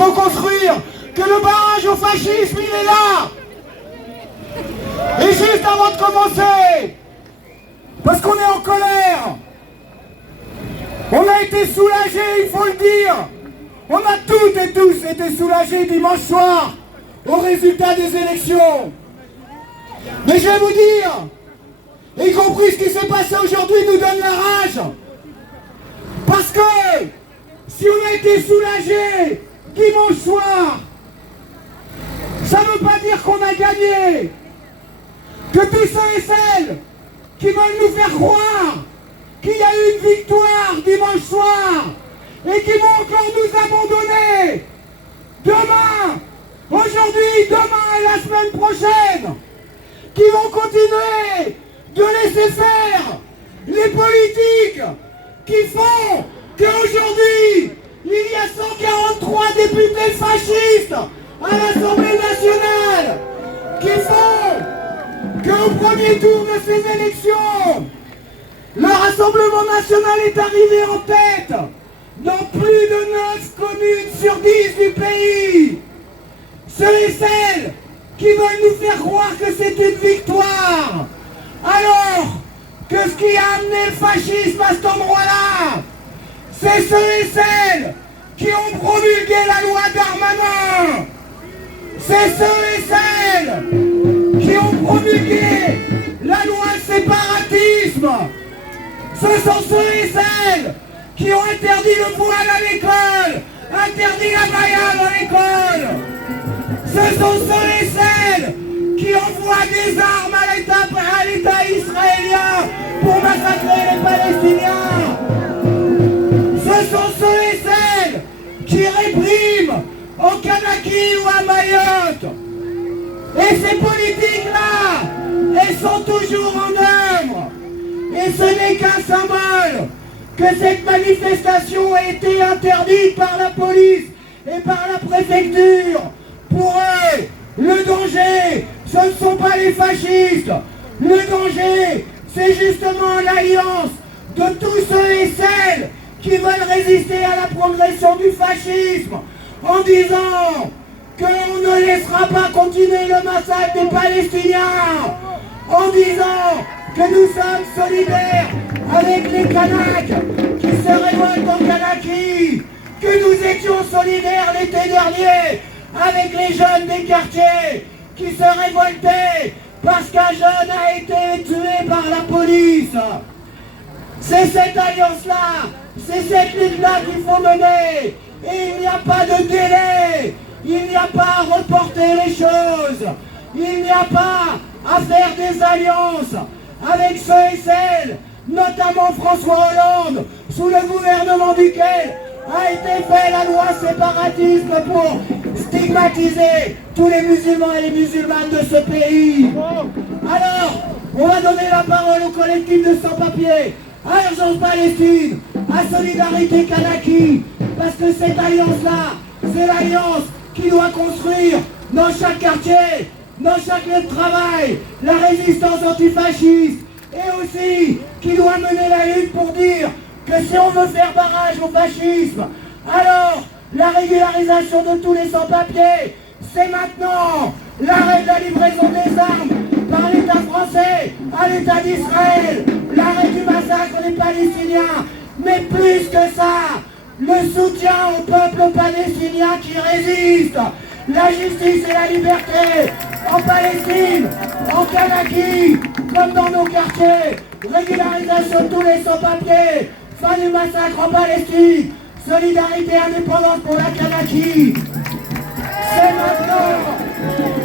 faut construire, que le barrage au fascisme, il est là. Et juste avant de commencer, parce qu'on est en colère, on a été soulagés, il faut le dire. On a toutes et tous été soulagés dimanche soir au résultat des élections. Mais je vais vous dire, y compris ce qui s'est passé aujourd'hui nous donne la rage. Parce que si on a été soulagés dimanche soir, ça ne veut pas dire qu'on a gagné. Que tous ceux et celles qui veulent nous faire croire qu'il y a eu une victoire dimanche soir et qui vont encore nous abandonner demain, aujourd'hui, demain et la semaine prochaine, qui vont continuer de laisser faire les politiques qui font qu'aujourd'hui, il y a 143 députés fascistes à l'Assemblée nationale qui font qu'au premier tour de ces élections, le Rassemblement national est arrivé en tête dans plus de 9 communes sur 10 du pays. Ceux et celles qui veulent nous faire croire que c'est une victoire, alors que ce qui a amené le fascisme à cet endroit-là, c'est ceux et celles qui ont promulgué la loi Darmanin. C'est ceux et celles qui ont promulgué la loi séparatisme. Ce sont ceux et celles qui ont interdit le voile à l'école, interdit la baïade à l'école. Ce sont ceux et celles qui envoient des armes à l'État israélien pour massacrer les Palestiniens. Ce sont ceux et celles qui répriment au Kanaki ou à Mayotte. Et ces politiques-là, elles sont toujours en œuvre. Et ce n'est qu'un symbole que cette manifestation a été interdite par la police et par la préfecture. Pour eux, le danger, ce ne sont pas les fascistes. Le danger, c'est justement l'alliance de tous ceux et celles qui veulent résister à la progression du fascisme en disant qu'on ne laissera pas continuer le massacre des Palestiniens, en disant que nous sommes solidaires avec les Kanaks qui se révoltent en Kanaki, que nous étions solidaires l'été dernier avec les jeunes des quartiers qui se révoltaient parce qu'un jeune a été tué par la police. C'est cette alliance-là, c'est cette lutte-là qu'il faut mener. Et il n'y a pas de délai, il n'y a pas à reporter les choses, il n'y a pas à faire des alliances avec ceux et celles, notamment François Hollande, sous le gouvernement duquel a été fait la loi séparatisme pour stigmatiser tous les musulmans et les musulmanes de ce pays. Alors, on va donner la parole au collectif de sans-papiers, à Urgence Palestine, à Solidarité Kanaki, parce que cette alliance-là, c'est l'alliance qui doit construire dans chaque quartier, dans chaque lieu de travail, la résistance antifasciste, et aussi qui doit mener la lutte pour dire que si on veut faire barrage au fascisme, alors la régularisation de tous les sans-papiers, c'est maintenant l'arrêt de la livraison des armes par l'État français à l'État d'Israël, l'arrêt du massacre des Palestiniens, mais plus que ça, le soutien au peuple palestinien qui résiste, la justice et la liberté en Palestine, en Kanaki, comme dans nos quartiers, régularisation de tous les sans-papiers, fin du massacre en Palestine, solidarité indépendante pour la Kanaki. C'est maintenant.